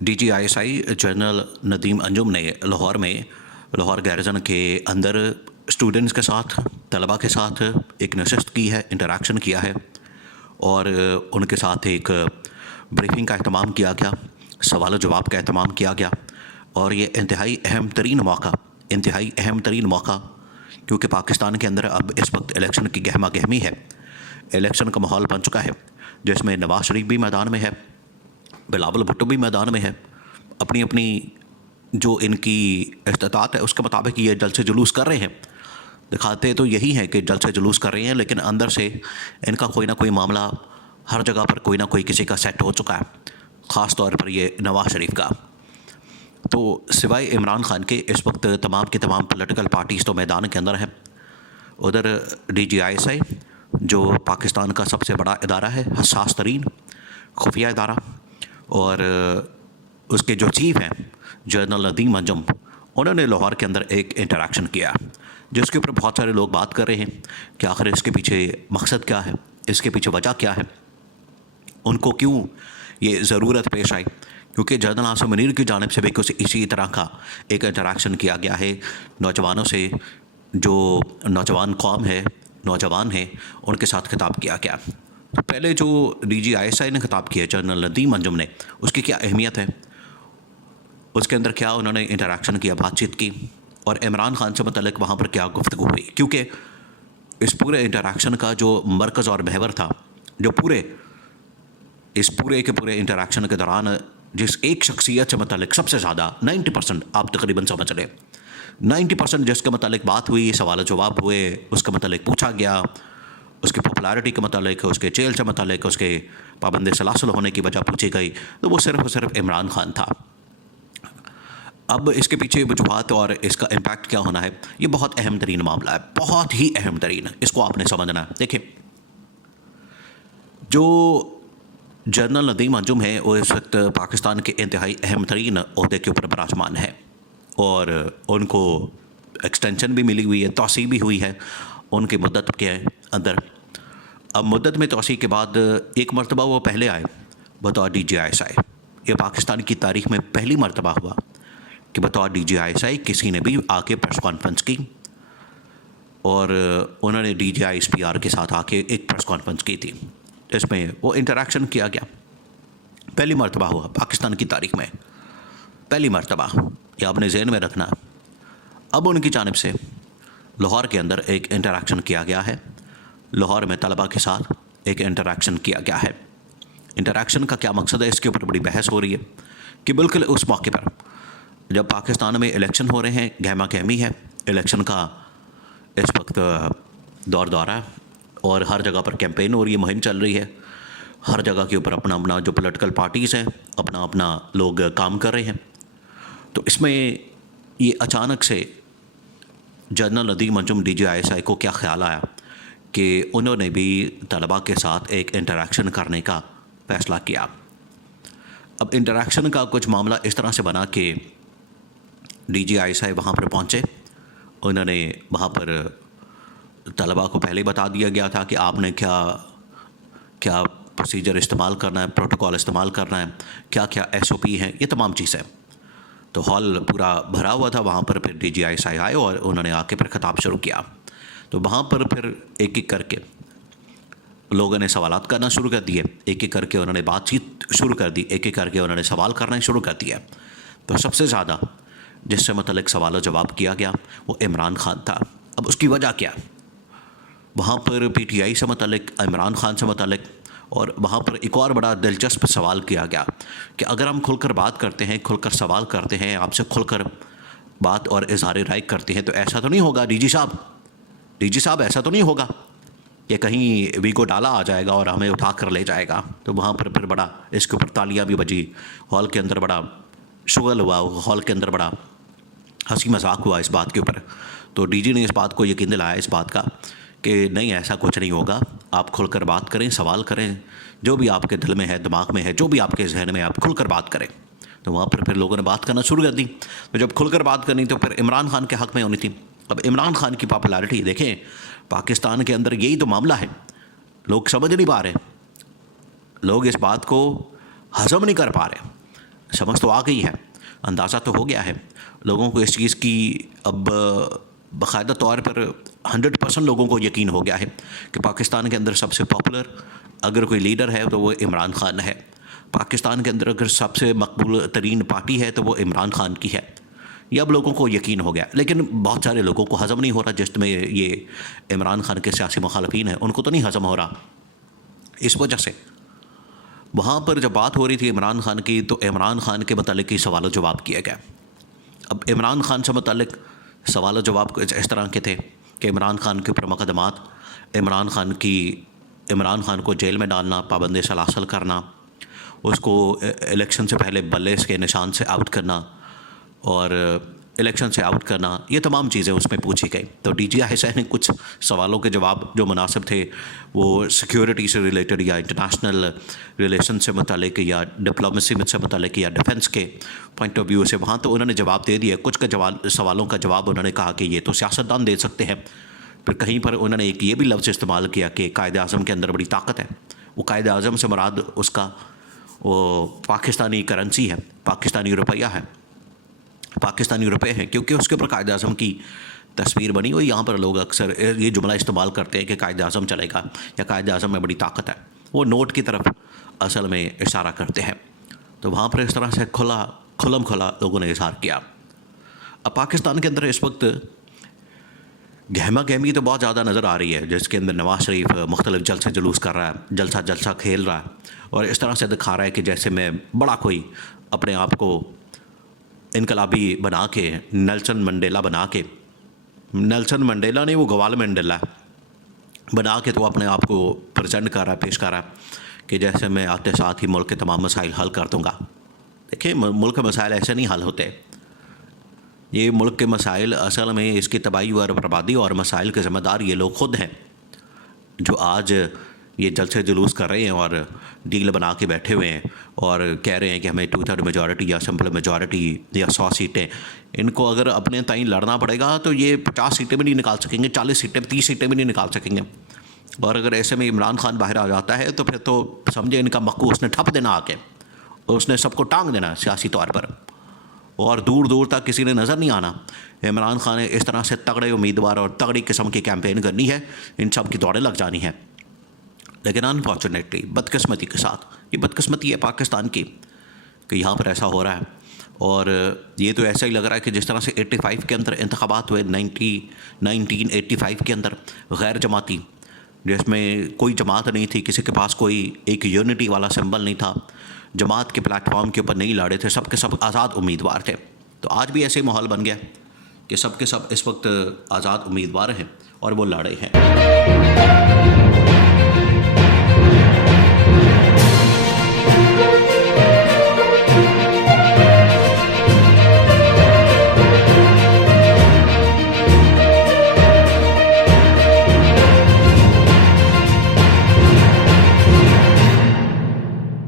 DG ISI general Nadeem Anjum ने Lahore garrison के अंदर स्टूडेंट्स के साथ, तलबा के साथ एक नशस्त की है, इंटरेक्शन किया है और उनके साथ एक ब्रीफिंग का अहतमाम किया गया, सवाल जवाब का अहतमाम किया गया। और ये इंतहाई अहम तरीन मौका क्योंकि पाकिस्तान के अंदर अब इस वक्त इलेक्शन की गहमा गहमी है, इलेक्शन का माहौल बन चुका है जिसमें नवाज शरीफ भी मैदान में है, बिलावल भुट्टो भी मैदान में है। अपनी अपनी जो इनकी इस्तात है उसके मुताबिक ये जलसे जुलूस कर रहे हैं, दिखाते तो यही है कि जलसे जुलूस कर रहे हैं, लेकिन अंदर से इनका कोई ना कोई मामला हर जगह पर कोई ना कोई किसी का सेट हो चुका है, ख़ास तौर पर ये नवाज शरीफ का। तो सिवाय इमरान खान के इस वक्त तमाम की तमाम पॉलिटिकल पार्टीज़ तो मैदान के अंदर हैं। उधर डीजीआईएसआई जो पाकिस्तान का सबसे बड़ा इदारा है, हसास तरीन खुफिया इदारा, और उसके जो चीफ हैं जनरल नदीम अंजुम, उन्होंने लाहौर के अंदर एक इंटरेक्शन किया जिसके ऊपर बहुत सारे लोग बात कर रहे हैं कि आखिर इसके पीछे मकसद क्या है, इसके पीछे वजह क्या है, उनको क्यों ये ज़रूरत पेश आई। क्योंकि जनरल आसिम मुनीर की जानिब से भी कुछ इसी तरह का एक इंटरेक्शन किया गया है नौजवानों से, जो नौजवान कौम है, नौजवान है, उनके साथ खिताब किया गया। तो पहले जो डीजीआईएसआई ने खिताब किया जनरल नदीम अंजुम ने, उसकी क्या अहमियत है, उसके अंदर क्या उन्होंने इंटरेक्शन किया, बातचीत की, और इमरान खान से मतलब वहाँ पर क्या गुफ्तगू हुई। क्योंकि इस पूरे इंटरेक्शन का जो मरकज़ और महवर था, जो इस पूरे के पूरे इंटरेक्शन के दौरान जिस एक शख्सियत से मतलब सबसे ज़्यादा 90% आप तकरीबन समझ लें, 90% जिसके मतलब बात हुई, सवाल जवाब हुए, उसके मतलब पूछा गया, उसकी पॉपुलैरिटी के मतलब, उसके जेल से मतलब, उसके पाबंद सलासल होने की वजह पूछी गई, तो वो सिर्फ और सिर्फ इमरान खान था। अब इसके पीछे वजूहात और इसका इम्पैक्ट क्या होना है, ये बहुत अहम तरीन मामला है, बहुत ही अहम तरीन, इसको आपने समझना है। देखिए, जो जनरल नदीम अंजुम है वो इस वक्त पाकिस्तान के इंतहाई अहम तरीन ओहदे के ऊपर बराजमान है और उनको एक्सटेंशन भी मिली हुई है, तोसी भी हुई है उनकी मुद्दत के अंदर। अब मुद्दत में तोसी के बाद एक मरतबा वो पहले आए बतौर डीजीआईएसआई। ये पाकिस्तान की तारीख में पहली मरतबा हुआ कि बतौर डीजीआईएसआई किसी ने भी आके प्रेस कॉन्फ्रेंस की और उन्होंने डीजीआईएसपीआर के साथ आके एक प्रेस कॉन्फ्रेंस की थी, इसमें वो इंटरेक्शन किया गया। पहली मरतबा हुआ पाकिस्तान की तारीख में, पहली मरतबा, ये आपने जहन में रखना। अब उनकी जानिब से लाहौर के अंदर एक इंटरेक्शन किया गया है, लाहौर में तलबा के साथ एक इंटरेक्शन किया गया है। इंटरेक्शन का क्या मकसद है, इसके ऊपर बड़ी बहस हो रही है कि बिल्कुल उस मौके पर जब पाकिस्तान में इलेक्शन हो रहे हैं, गहमा गहमी है, इलेक्शन का इस वक्त दौर है और हर जगह पर कैंपेन हो रही है, मुहिम चल रही है, हर जगह के ऊपर अपना अपना जो पॉलिटिकल पार्टीज़ हैं अपना अपना लोग काम कर रहे हैं। तो इसमें ये अचानक से जनरल नदीम अंजुम डीजीआईएसआई को क्या ख्याल आया कि उन्होंने भी तलबा के साथ एक इंटरेक्शन करने का फ़ैसला किया। अब इंटरेक्शन का कुछ मामला इस तरह से बना कि डीजीआईएसआई वहाँ पर पहुँचे, उन्होंने वहाँ पर तलबा को पहले बता दिया गया था कि आपने क्या क्या प्रोसीजर इस्तेमाल करना है, प्रोटोकॉल इस्तेमाल करना है, क्या क्या एसओपी हैं, ये तमाम चीज़ें। तो हॉल पूरा भरा हुआ था वहाँ पर। फिर डीजीआईएसआई आए और उन्होंने आके फिर खिताब शुरू किया। तो वहाँ पर फिर एक एक करके लोगों ने सवालात करना शुरू कर दिए, एक एक करके उन्होंने बातचीत शुरू कर दी, एक एक करके उन्होंने सवाल करना शुरू कर दिया। तो सबसे ज़्यादा जिससे मतलब सवाल जवाब किया गया वो इमरान खान था। अब उसकी वजह क्या, वहाँ पर पीटीआई से मतलब, इमरान खान से मतलब, और वहाँ पर एक और बड़ा दिलचस्प सवाल किया गया कि अगर हम खुलकर बात करते हैं, खुलकर सवाल करते हैं, आपसे खुलकर बात और इजहार राय करते हैं, तो ऐसा तो नहीं होगा डीजी साहब ऐसा तो नहीं होगा कि कहीं वीगो डाला आ जाएगा और हमें उठा कर ले जाएगा। तो वहाँ पर फिर बड़ा इसके ऊपर तालियां भी बजी, हॉल के अंदर बड़ा शुगल हुआ, हॉल के अंदर बड़ा हंसी मजाक हुआ इस बात के ऊपर। तो डीजी ने इस बात को यकीन दिलाया इस बात का कि नहीं, ऐसा कुछ नहीं होगा, आप खुलकर बात करें, सवाल करें, जो भी आपके दिल में है, दिमाग में है, जो भी आपके जहन में है, आप खुलकर बात करें। तो वहाँ पर फिर लोगों ने बात करना शुरू कर दी। तो जब खुलकर बात करनी तो फिर इमरान खान के हक़ में होनी थी। अब इमरान खान की पॉपुलैरिटी देखें, पाकिस्तान के अंदर यही तो मामला है, लोग समझ नहीं पा रहे, लोग इस बात को हज़म नहीं कर पा रहे समझ तो आ गई है, अंदाज़ा तो हो गया है लोगों को इस चीज़ की। अब बाकायदा तौर पर 100% लोगों को यकीन हो गया है कि पाकिस्तान के अंदर सबसे पॉपुलर अगर कोई लीडर है तो वो इमरान खान है। पाकिस्तान के अंदर अगर सबसे मकबूल तरीन पार्टी है तो वो इमरान खान की है। ये अब लोगों को यकीन हो गया, लेकिन बहुत सारे लोगों को हज़म नहीं हो रहा, जिसमें ये इमरान खान के सियासी मुखालफीन हैं, उनको तो नहीं हज़म हो रहा। इस वजह से वहाँ पर जब बात हो रही थी इमरान खान की, तो इमरान खान के मतलब ही सवाल जवाब किया गया। अब इमरान खान से मतलब सवाल जवाब कुछ इस तरह के थे कि इमरान खान के ऊपर मुकदमात, इमरान खान को जेल में डालना, पाबंदी सलासल करना, उसको इलेक्शन से पहले बल्ले के निशान से आउट करना और इलेक्शन से आउट करना, ये तमाम चीज़ें उसमें पूछी गई। तो DGI ने कुछ सवालों के जवाब जो मुनासिब थे वो सिक्योरिटी से रिलेटेड या इंटरनेशनल रिलेशन से मुतालिक या डिप्लोमेसी से मुतालिक या डिफेंस के पॉइंट ऑफ व्यू से, वहाँ तो उन्होंने जवाब दे दिया। कुछ सवालों का जवाब उन्होंने कहा कि ये तो सियासतदान दे सकते हैं। फिर कहीं पर उन्होंने एक ये भी लफ्ज़ इस्तेमाल किया कि कायद-ए-आज़म के अंदर बड़ी ताकत है। वो कायद-ए-आज़म से मुराद उसका वो पाकिस्तानी करेंसी है, पाकिस्तानी रुपया है, पाकिस्तानी रुपये हैं, क्योंकि उसके ऊपर कायद-ए-आज़म की तस्वीर बनी हुई। यहाँ पर लोग अक्सर ये जुमला इस्तेमाल करते हैं कि कायद-ए-आज़म चलेगा या कायद-ए-आज़म में बड़ी ताकत है। वो नोट की तरफ असल में इशारा करते हैं। तो वहाँ पर इस तरह से खुलम खुला लोगों ने इज़हार किया। अब पाकिस्तान के अंदर इस वक्त गहमा गहमी तो बहुत ज़्यादा नज़र आ रही है, जिसके अंदर नवाज़ शरीफ मुख्तलिफ जलसे जुलूस कर रहा है, जलसा खेल रहा है और इस तरह से दिखा रहा है कि जैसे मैं बड़ा कोई अपने आप को इनकलाबी बना के, नेल्सन मंडेला बना के, नेल्सन मंडेला नहीं, वो गवाल मंडेला बना के तो अपने आप को प्रेजेंट कर रहा है, पेश कर रहा है कि जैसे मैं आते साथ ही मुल्क के तमाम मसाइल हल कर दूँगा। देखिए, मुल्क के मसाइल ऐसे नहीं हल होते। ये मुल्क के मसाइल असल में इसकी तबाही और बर्बादी और मसाइल के ज़िम्मेदार ये लोग ख़ुद हैं जो आज ये जलसे जुलूस कर रहे हैं और डील बना के बैठे हुए हैं और कह रहे हैं कि हमें 2/3 मेजॉरिटी या सिंपल मेजॉरिटी या 100 सीटें। इनको अगर अपने ताईं लड़ना पड़ेगा तो ये 50 सीटें भी नहीं निकाल सकेंगे, 40 सीटें, 30 सीटें भी नहीं निकाल सकेंगे। और अगर ऐसे में इमरान खान बाहर आ जाता है तो फिर तो समझे इनका मक्कू उसने ठप देना आके, और उसने सबको टांग देना सियासी तौर पर, और दूर दूर तक किसी ने नज़र नहीं आना। इमरान खान ने इस तरह से तगड़े उम्मीदवार और तगड़ी किस्म की कैंपेन करनी है, इन सब की दौड़ें लग जानी है। लेकिन अनफॉर्चुनेटली, बदकिस्मती के साथ, ये बदकिस्मती है पाकिस्तान की कि यहाँ पर ऐसा हो रहा है। और ये तो ऐसा ही लग रहा है कि जिस तरह से 85 के अंदर इंतखाबात हुए, 1985 के अंदर गैर जमाती, जिसमें कोई जमात नहीं थी, किसी के पास कोई एक यूनिटी वाला सिंबल नहीं था, जमात के प्लेटफॉर्म के ऊपर नहीं लड़े थे, सब के सब आज़ाद उम्मीदवार थे। तो आज भी ऐसे माहौल बन गया कि सब के सब इस वक्त आज़ाद उम्मीदवार हैं और वो लड़े हैं।